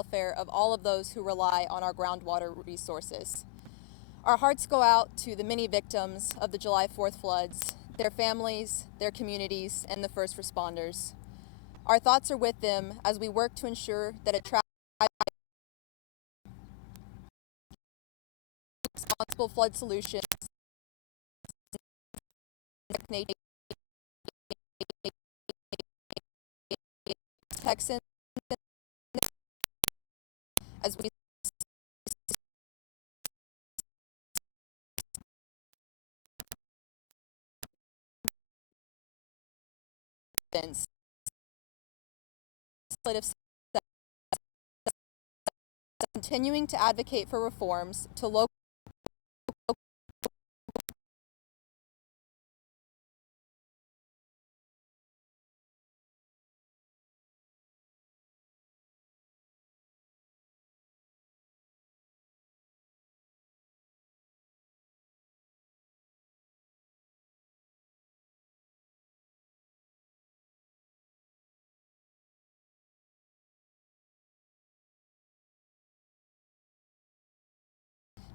welfare of all of those who rely on our groundwater resources. Our hearts go out to the many victims of the July 4th floods, their families, their communities, and the first responders. Our thoughts are with them as we work to ensure that responsible flood solutions Texans as we continuing to advocate for reforms to local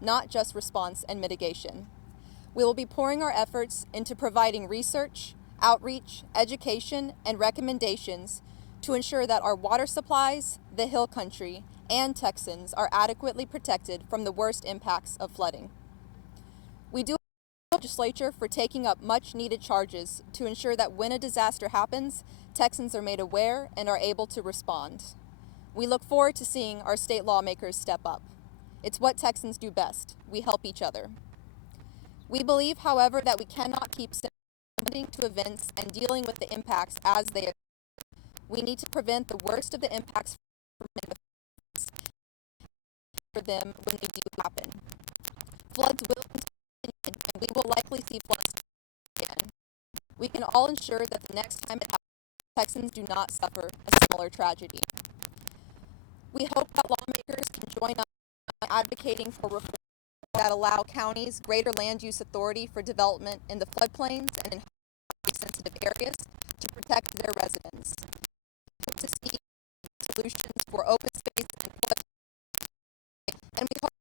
not just response and mitigation. We will be pouring our efforts into providing research, outreach, education, and recommendations to ensure that our water supplies, the Hill Country, and Texans are adequately protected from the worst impacts of flooding. We do the legislature for taking up much needed charges to ensure that when a disaster happens, Texans are made aware and are able to respond. We look forward to seeing our state lawmakers step up. It's what Texans do best. We help each other. We believe, however, that we cannot keep responding to events and dealing with the impacts as they occur. We need to prevent the worst of the impacts for them when they do happen. Floods will continue, and we will likely see floods again. We can all ensure that the next time it happens, Texans do not suffer a similar tragedy. We hope that lawmakers can join us in advocating for reform that allow counties greater land use authority for development in the floodplains and in sensitive areas to protect their residents. We hope to see solutions for open space and flood, and we hope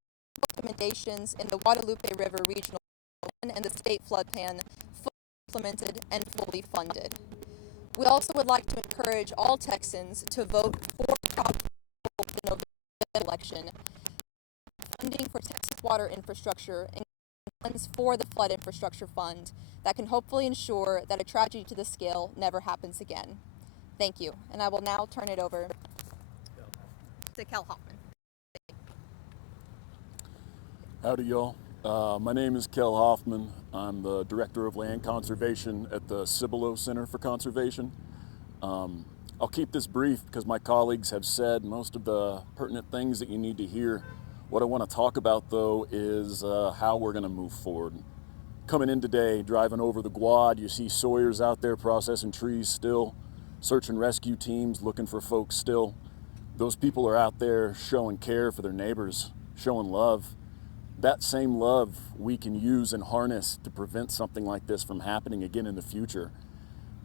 recommendations in the Guadalupe River Regional Plan and the state flood plan fully implemented and fully funded. We also would like to encourage all Texans to vote for the November election. Funding for Texas water infrastructure and funds for the Flood Infrastructure Fund that can hopefully ensure that a tragedy to this scale never happens again. Thank you, and I will now turn it over to Kel Hoffman. Howdy, y'all. My name is Kel Hoffman. I'm the Director of Land Conservation at the Cibolo Center for Conservation. I'll keep this brief because my colleagues have said most of the pertinent things that you need to hear. What I want to talk about, though, is how we're going to move forward. Coming in today, driving over the Guad, you see sawyers out there processing trees still, search and rescue teams looking for folks still. Those people are out there showing care for their neighbors, showing love. That same love we can use and harness to prevent something like this from happening again in the future.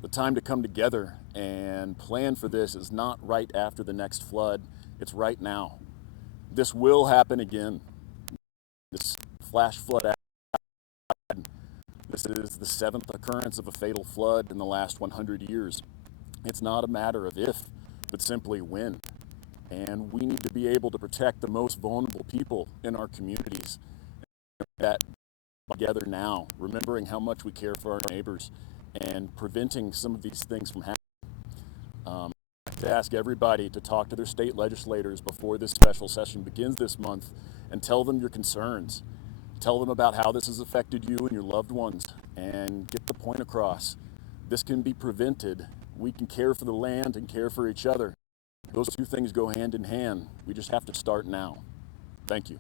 The time to come together and plan for this is not right after the next flood, it's right now. This will happen again. This flash flood, this is the 7th occurrence of a fatal flood in the last 100 years. It's not a matter of if, but simply when. And we need to be able to protect the most vulnerable people in our communities. That together now, remembering how much we care for our neighbors and preventing some of these things from happening. To ask everybody to talk to their state legislators before this special session begins this month and tell them your concerns. Tell them about how this has affected you and your loved ones and get the point across. This can be prevented. We can care for the land and care for each other. Those two things go hand in hand. We just have to start now. Thank you.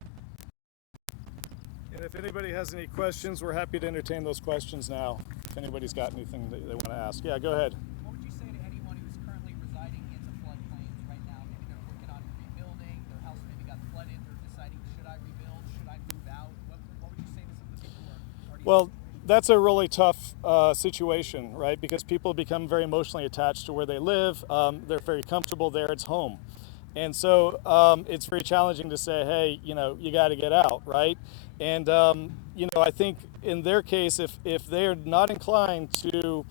And if anybody has any questions, we're happy to entertain those questions now. If anybody's got anything that they want to ask. Yeah, go ahead. What would you say to anyone who's currently residing in the floodplains right now? Maybe they're working on rebuilding, their house maybe got flooded, they're deciding, should I rebuild, should I move out? What would you say to some of the people who are already... Well, that's a really tough situation, right? Because people become very emotionally attached to where they live. They're very comfortable there. It's home. And so it's very challenging to say, hey, you got to get out, right? And, I think in their case, if they're not inclined to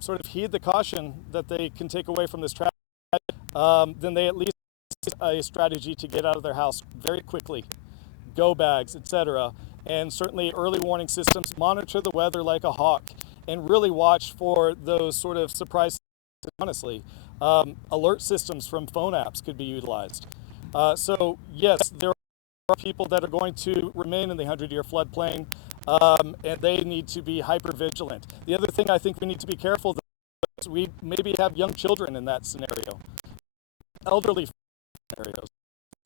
sort of heed the caution that they can take away from this tragedy, then they at least a strategy to get out of their house very quickly, go bags, etc. And certainly early warning systems, monitor the weather like a hawk, and really watch for those sort of surprises, honestly. Alert systems from phone apps could be utilized. So yes, there are people that are going to remain in the 100-year floodplain, and they need to be hyper vigilant. The other thing I think we need to be careful is we maybe have young children in that scenario, elderly scenarios,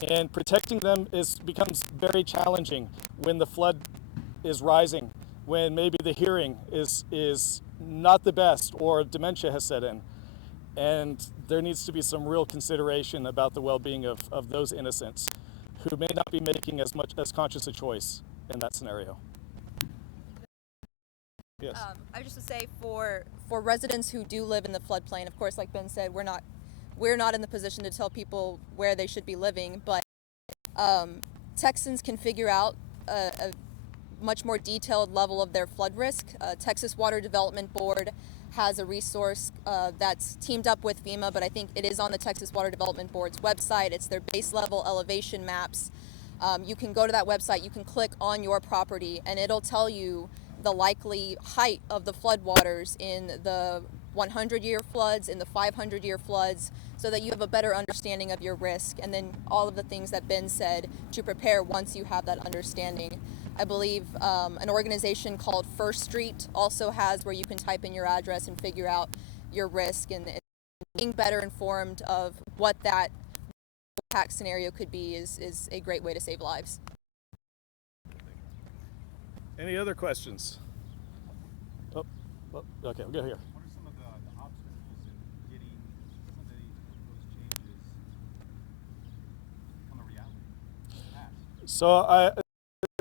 and protecting them becomes very challenging when the flood is rising, when maybe the hearing is not the best or dementia has set in. And there needs to be some real consideration about the well-being of those innocents who may not be making as conscious a choice in that scenario. Yes. I just would say for residents who do live in the floodplain, of course, like Ben said, we're not in the position to tell people where they should be living, but Texans can figure out a much more detailed level of their flood risk. Texas Water Development Board has a resource that's teamed up with FEMA, but I think it is on the Texas Water Development Board's website. It's their base level elevation maps. You can go to that website, you can click on your property, and it'll tell you the likely height of the floodwaters in the 100-year floods, in the 500-year floods, so that you have a better understanding of your risk, and then all of the things that Ben said to prepare once you have that understanding. I believe an organization called First Street also has where you can type in your address and figure out your risk, and being better informed of what that impact scenario could be is a great way to save lives. Any other questions? Oh, okay, we'll go here. What are some of the obstacles in getting some of those changes become a reality? So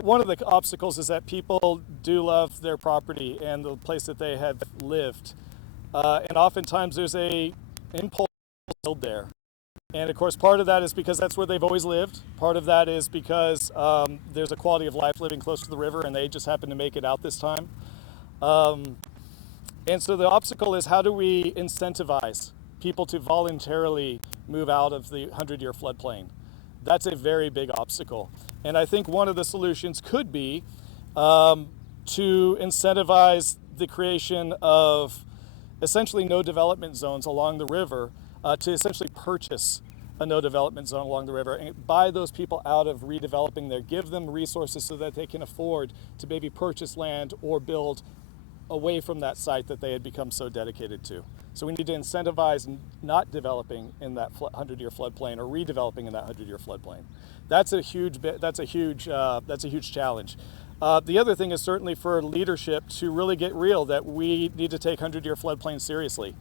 one of the obstacles is that people do love their property and the place that they have lived. And oftentimes there's a impulse to build there. And of course, part of that is because that's where they've always lived. Part of that is because there's a quality of life living close to the river and they just happen to make it out this time. And so the obstacle is, how do we incentivize people to voluntarily move out of the 100-year floodplain? That's a very big obstacle. And I think one of the solutions could be to incentivize the creation of essentially no development zones along the river, to essentially purchase a no development zone along the river and buy those people out of redeveloping there, give them resources so that they can afford to maybe purchase land or build away from that site that they had become so dedicated to. So we need to incentivize not developing in that 100-year floodplain or redeveloping in that 100-year floodplain. That's a huge challenge. The other thing is certainly for leadership to really get real that we need to take 100-year floodplains seriously,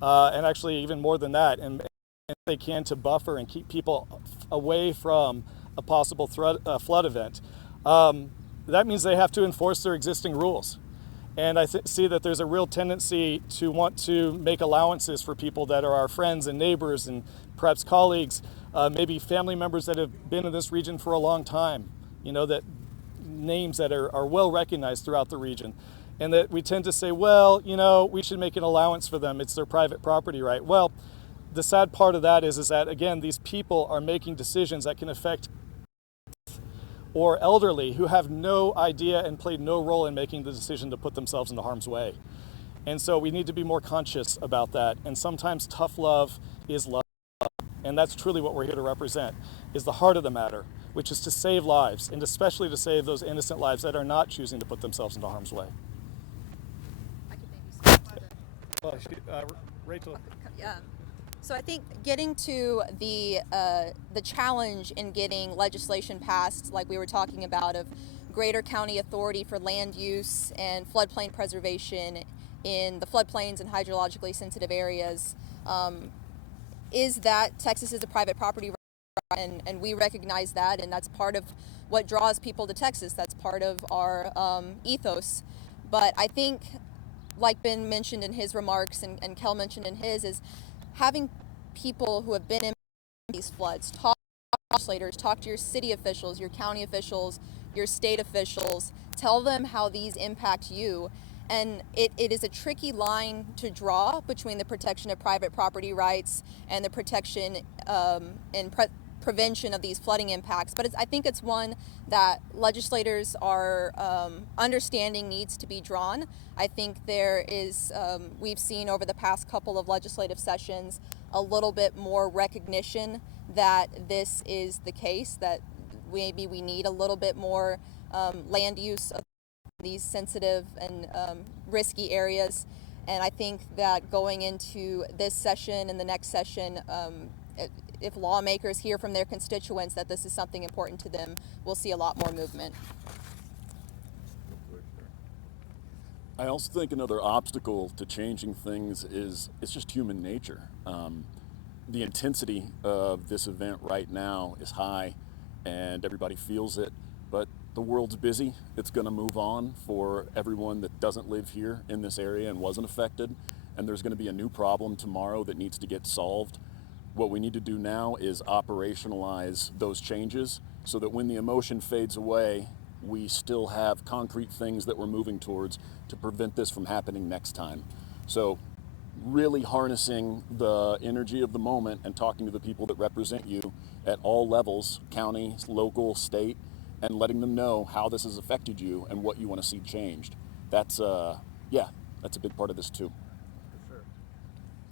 and actually even more than that, and if they can, to buffer and keep people away from a possible flood event. That means they have to enforce their existing rules. And I see that there's a real tendency to want to make allowances for people that are our friends and neighbors and perhaps colleagues, maybe family members that have been in this region for a long time, that names that are well recognized throughout the region. And that we tend to say, well, we should make an allowance for them. It's their private property right. Well, the sad part of that is that, again, these people are making decisions that can affect or elderly who have no idea and played no role in making the decision to put themselves into harm's way. And so we need to be more conscious about that. And sometimes tough love is love. And that's truly what we're here to represent, is the heart of the matter, which is to save lives, and especially to save those innocent lives that are not choosing to put themselves into harm's way. I could maybe speak to Rachel. Yeah. So I think getting to the challenge in getting legislation passed, like we were talking about, of greater county authority for land use and floodplain preservation in the floodplains and hydrologically sensitive areas, is that Texas is a private property right, and we recognize that, and that's part of what draws people to Texas. That's part of our ethos. But I think, like Ben mentioned in his remarks and Kel mentioned in his, is having people who have been these floods. Talk to legislators, talk to your city officials, your county officials, your state officials. Tell them how these impact you. And it is a tricky line to draw between the protection of private property rights and the protection and prevention of these flooding impacts. But I think it's one that legislators are understanding needs to be drawn. I think there is, we've seen over the past couple of legislative sessions, a little bit more recognition that this is the case, that maybe we need a little bit more land use of these sensitive and risky areas. And I think that going into this session and the next session, if lawmakers hear from their constituents that this is something important to them, we'll see a lot more movement. I also think another obstacle to changing things is it's just human nature. The intensity of this event right now is high and everybody feels it, but the world's busy. It's going to move on for everyone that doesn't live here in this area and wasn't affected, and there's going to be a new problem tomorrow that needs to get solved. What we need to do now is operationalize those changes so that when the emotion fades away, we still have concrete things that we're moving towards to prevent this from happening next time. So really harnessing the energy of the moment and talking to the people that represent you at all levels, county, local, state, and letting them know how this has affected you and what you want to see changed. That's a big part of this too. For sure. Do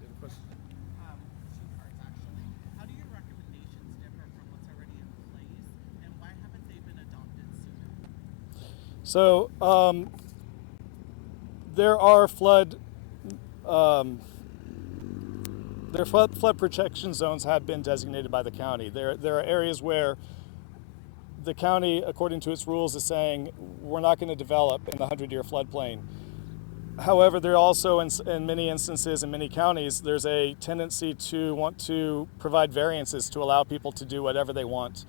you have a question? Two parts actually. How do your recommendations differ from what's already in place, and why haven't they been adopted sooner? So there are flood protection zones have been designated by the county. There are areas where the county, according to its rules, is saying we're not going to develop in the 100-year floodplain. However, there are also, in many instances, in many counties, there's a tendency to want to provide variances to allow people to do whatever they want.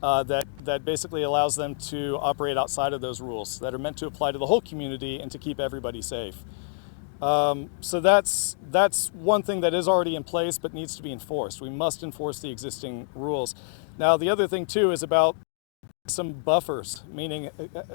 That basically allows them to operate outside of those rules that are meant to apply to the whole community and to keep everybody safe. So that's one thing that is already in place but needs to be enforced. We must enforce the existing rules. Now, the other thing too is about some buffers, meaning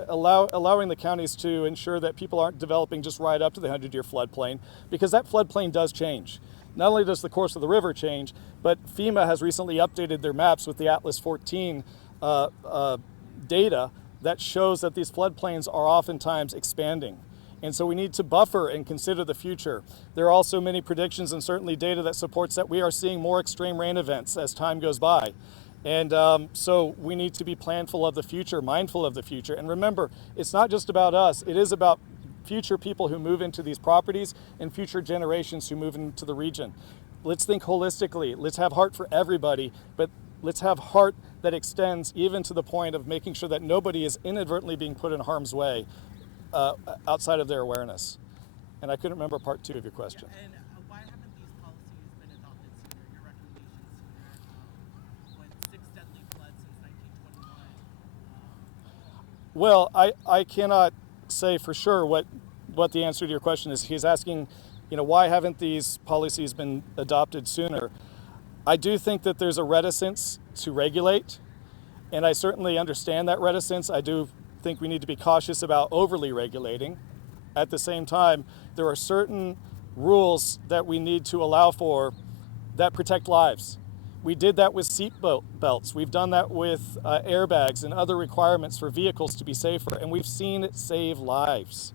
allowing the counties to ensure that people aren't developing just right up to the 100-year floodplain, because that floodplain does change. Not only does the course of the river change, but FEMA has recently updated their maps with the Atlas 14 data that shows that these floodplains are oftentimes expanding. And so we need to buffer and consider the future. There are also many predictions and certainly data that supports that we are seeing more extreme rain events as time goes by. And so we need to be planful of the future, mindful of the future. And remember, it's not just about us, it is about future people who move into these properties and future generations who move into the region. Let's think holistically, let's have heart for everybody, but let's have heart that extends even to the point of making sure that nobody is inadvertently being put in harm's way outside of their awareness. And I couldn't remember part two of your question. Yeah, and why haven't these policies been adopted sooner? Your recommendations sooner? With 6 deadly floods since 1921. Well, I cannot say for sure what the answer to your question is. He's asking, why haven't these policies been adopted sooner? I do think that there's a reticence to regulate, and I certainly understand that reticence. I do think we need to be cautious about overly regulating. At the same time, there are certain rules that we need to allow for that protect lives. We did that with seat belts. We've done that with airbags and other requirements for vehicles to be safer, and we've seen it save lives.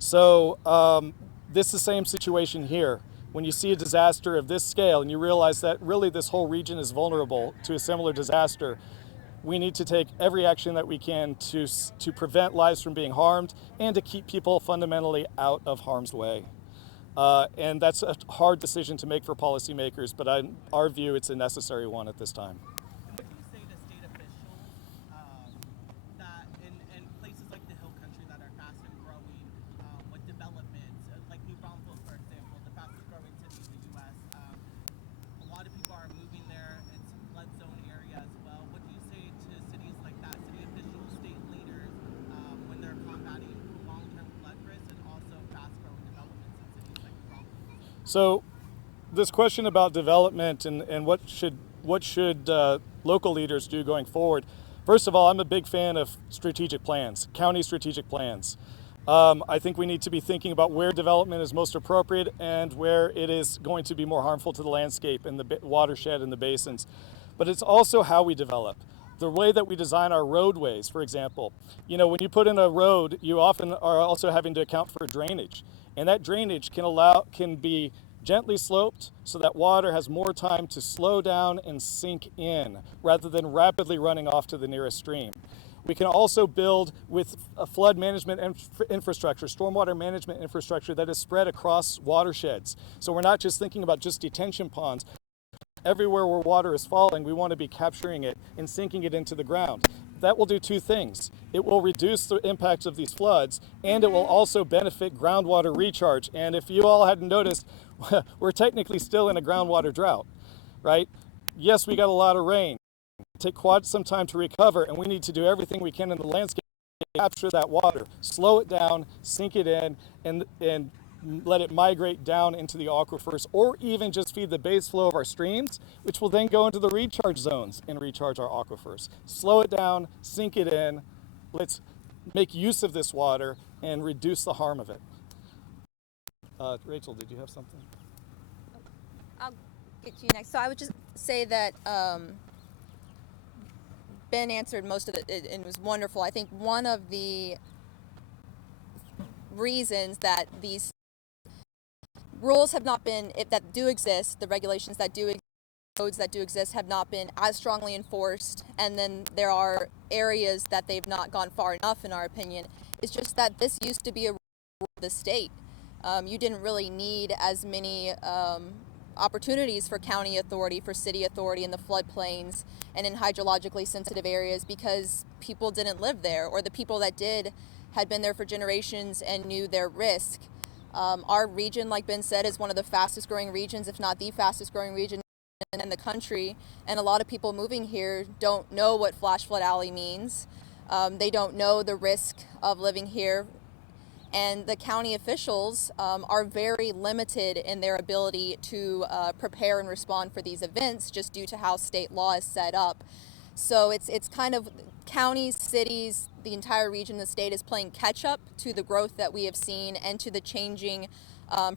So this is the same situation here. When you see a disaster of this scale and you realize that really this whole region is vulnerable to a similar disaster, we need to take every action that we can to prevent lives from being harmed and to keep people fundamentally out of harm's way. And that's a hard decision to make for policymakers, but in our view, it's a necessary one at this time. And what do you say to state officials that in places like the Hill Country that are fast and growing with developments, like New Braunfels, for example, the fastest growing city in the U.S., a lot of people are moving there. It's a flood zone area as well. What do you say to cities like that, city officials, state leaders, when they're combating long-term flood risk and also fast-growing developments in cities like New Braunfels? So this question about development and what should what should local leaders do going forward? First of all, I'm a big fan of strategic plans, county strategic plans. I think we need to be thinking about where development is most appropriate and where it is going to be more harmful to the landscape and the watershed and the basins. But it's also how we develop. The way that we design our roadways, for example. You know, when you put in a road, you often are also having to account for drainage. And that drainage can be gently sloped so that water has more time to slow down and sink in rather than rapidly running off to the nearest stream. We can also build with a flood management infrastructure, stormwater management infrastructure that is spread across watersheds. So we're not just thinking about just detention ponds. Everywhere where water is falling, we want to be capturing it and sinking it into the ground. That will do two things. It will reduce the impacts of these floods, and it will also benefit groundwater recharge. And if you all hadn't noticed, we're technically still in a groundwater drought, right? Yes, we got a lot of rain. Take quite some time to recover, and we need to do everything we can in the landscape to capture that water, slow it down, sink it in, and let it migrate down into the aquifers, or even just feed the base flow of our streams, which will then go into the recharge zones and recharge our aquifers. Slow it down, sink it in. Let's make use of this water and reduce the harm of it. Rachel, did you have something? I'll get to you next. So I would just say that Ben answered most of it and it was wonderful. I think one of the reasons that these rules have not been, that do exist, the regulations that do exist, codes that do exist have not been as strongly enforced, and then there are areas that they've not gone far enough in our opinion. It's just that this used to be a rule of the state. You didn't really need as many opportunities for county authority, for city authority in the floodplains and in hydrologically sensitive areas because people didn't live there, or the people that did had been there for generations and knew their risk. Our region, like Ben said, is one of the fastest growing regions, if not the fastest growing region in the country. And a lot of people moving here don't know what flash flood alley means. They don't know the risk of living here. And the county officials are very limited in their ability to prepare and respond for these events just due to how state law is set up. So it's kind of counties, cities, the entire region, the state is playing catch up to the growth that we have seen and to the changing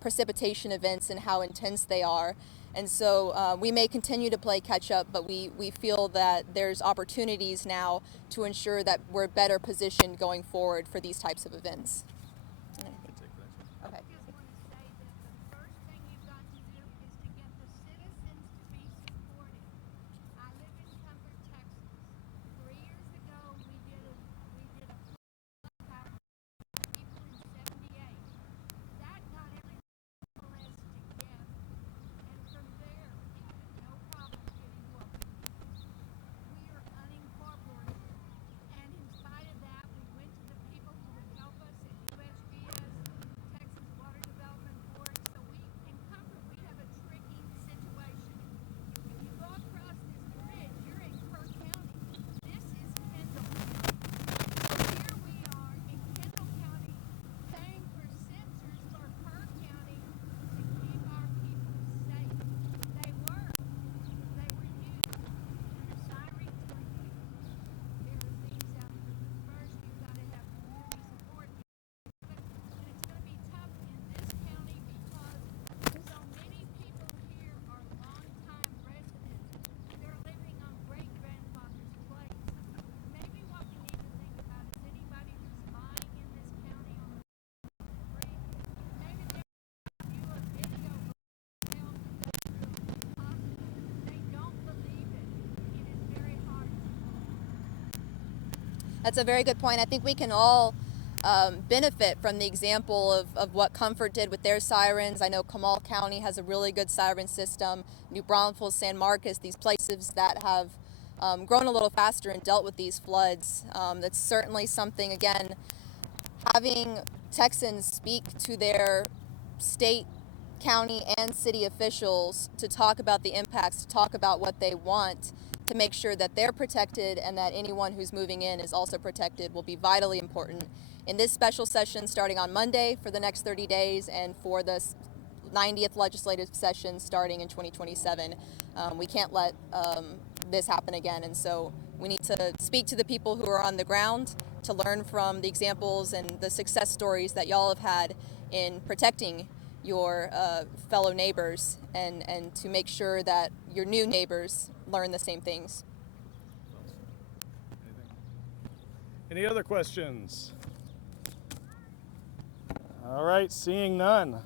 precipitation events and how intense they are. And so we may continue to play catch up, but we feel that there's opportunities now to ensure that we're better positioned going forward for these types of events. Okay. I just want to say that the first thing you've got to do is to get the citizens to be supportive. I live in Comfort, Texas. 3 years ago, we did a flood out for people in 78. That got everybody list together, and from there, we had no problem getting what we needed. We are unincorporated, and in spite of that, we went to the people who would help us at USGS, Texas Water Development Board. So in Comfort, we have a tricky situation. If you go across this bridge, you're in Kerr County. This is Kendall County. So here we are in Kendall County paying for sensors for Kerr County to keep our people safe. They were used. Their sirens were used. There are things out there. But first, you've got to have community support. But it's going to be tough in this county because so many people here are longtime residents. They're living on great grandfather's place. Maybe what we need to think about is anybody who's buying in this county on the free, maybe they do a video tell that that's really possible. They don't believe it. It is very hard to That's a very good point. I think we can all benefit from the example of what Comfort did with their sirens. I know Comal County has a really good siren system. New Braunfels, San Marcos, these places that have grown a little faster and dealt with these floods. That's certainly something, again, having Texans speak to their state, county, and city officials to talk about the impacts, to talk about what they want, to make sure that they're protected and that anyone who's moving in is also protected will be vitally important in this special session starting on Monday for the next 30 days and for the 90th legislative session starting in 2027. We can't let this happen again, and so we need to speak to the people who are on the ground to learn from the examples and the success stories that y'all have had in protecting your fellow neighbors, and to make sure that your new neighbors learn the same things. Any other questions? All right, seeing none.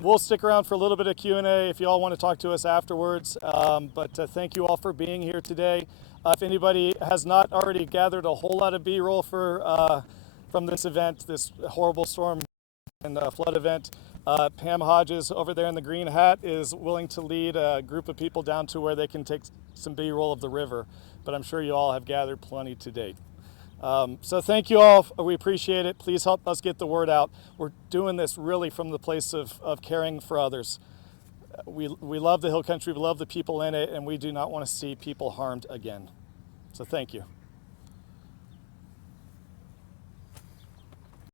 We'll stick around for a little bit of Q&A if you all want to talk to us afterwards. But thank you all for being here today. If anybody has not already gathered a whole lot of B-roll from this event, this horrible storm and flood event, Pam Hodges over there in the green hat is willing to lead a group of people down to where they can take some B-roll of the river. But I'm sure you all have gathered plenty to date. So thank you all. We appreciate it. Please help us get the word out. We're doing this really from the place of caring for others. We love the Hill Country, we love the people in it, and we do not want to see people harmed again. So thank you.